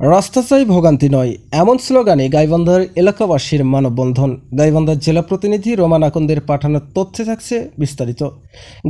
রাস্তা চাই ভোগান্তি নয়, এমন স্লোগানে গাইবান্ধার এলাকাবাসীর মানববন্ধন। গাইবান্ধার জেলা প্রতিনিধি রোমান আকন্দের পাঠানো তথ্যে থাকছে বিস্তারিত।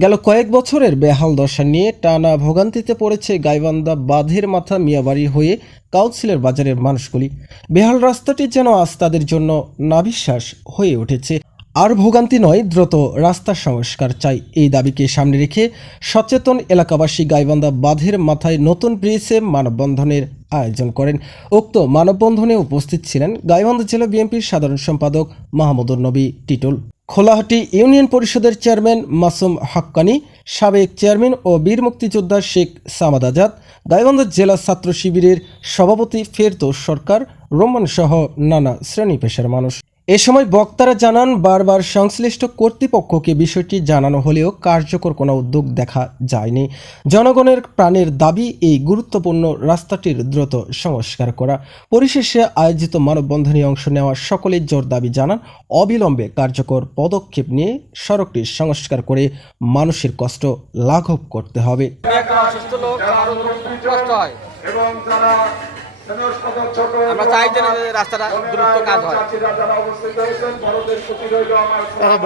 গেল কয়েক বছরের বেহাল দশা নিয়ে টানা ভোগান্তিতে পড়েছে গাইবান্ধা বাঁধের মাথা মিয়াবাড়ি হয়ে কাউন্সিলের বাজারের মানুষগুলি। বেহাল রাস্তাটি যেন আজ তাদের জন্য নাভিশ্বাস হয়ে উঠেছে। আর ভোগান্তি নয়, দ্রুত রাস্তা সংস্কার চাই, এই দাবিকে সামনে রেখে সচেতন এলাকাবাসী গাইবান্ধা বাঁধের মাথায় নতুন ব্রিজে মানববন্ধনের আয়োজন করেন। উক্ত মানববন্ধনে উপস্থিত ছিলেন গাইবান্ধা জেলা বিএনপির সাধারণ সম্পাদক মাহমুদুর নবী টিটুল, খোলাহাটি ইউনিয়ন পরিষদের চেয়ারম্যান মাসুম হাক্কানি, সাবেক চেয়ারম্যান ও বীর মুক্তিযোদ্ধা শেখ সামাদ আজাদ, গাইবান্ধা জেলা ছাত্র শিবিরের সভাপতি ফেরদৌস সরকার, রোমান সহ নানা শ্রেণী পেশার মানুষ। এ সময় বক্তারা জানান, বারবার সংশ্লিষ্ট কর্তৃপক্ষকে বিষয়টি জানানো হলেও কার্যকর কোনো উদ্যোগ দেখা যায়নি। জনগণের প্রাণের দাবি এই গুরুত্বপূর্ণ রাস্তাটির দ্রুত সংস্কার করা। পরিশেষে আয়োজিত মানববন্ধনে অংশ নেওয়া সকলেই জোর দাবি জানান, অবিলম্বে কার্যকর পদক্ষেপ নিয়ে সড়কটি সংস্কার করে মানুষের কষ্ট লাঘব করতে হবে। আমরা চাই যে রাস্তাটা দ্রুত কাজ হয়।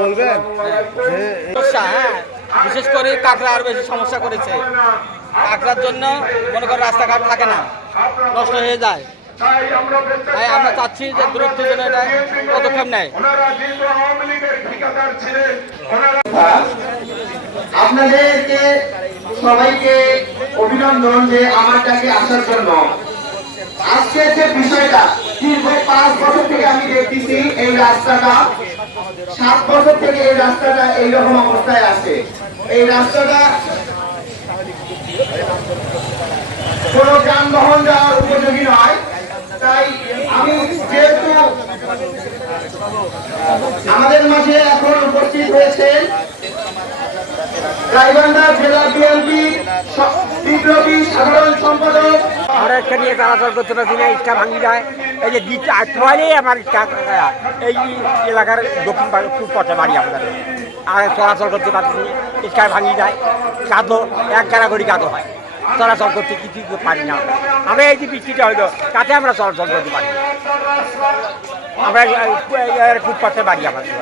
বলবেন হ্যাঁ, বিশেষ করে কাঁকড়া আরো বেশি সমস্যা করেছে। কাঁকড়ার জন্য মনে করেন রাস্তাঘাট থাকে না, নষ্ট হয়ে যায়। তাই আমরা চাচ্ছি যে দ্রুত যেন এটা পদক্ষেপ নেয়। আপনাদেরকে সবাইকে অভিনন্দন যে আমার কাছে আসার জন্য। আজকে যে বিষয়টা দীর্ঘ 5 বছর থেকে আমি দেখতেছি, এই রাস্তাটা 7 বছর থেকে এই রাস্তাটা এইরকম অবস্থায় আছে। এই রাস্তাটা কোনো যানবাহন যাওয়ার উপযোগী নয়। তাই আমি যেহেতু আমাদের মাঝে এখন উপস্থিত হয়েছেন গাইবান্ধা জেলা বিএনপি বিপ্লবী সাধারণ সম্পাদক। আমরা একটা নিয়ে চলাচল করতে পারছি না, ইটটা ভাঙি যায়। এই যে দ্বিতীয় আমার এই এলাকার দক্ষিণ পূর্ব পথে বাড়ি আমাদের, আর চলাচল করতে পারছি না, ইটটা ভাঙি যায়, কাদো এক কারাগরি কাদো হয়, চলাচল করতে কিছু পারি না। আমরা এই যে বৃষ্টিটা হইলো তাতে আমরা চলাচল করতে পারি না। আমরা ফুটপাথে বাড়ি আমাদের।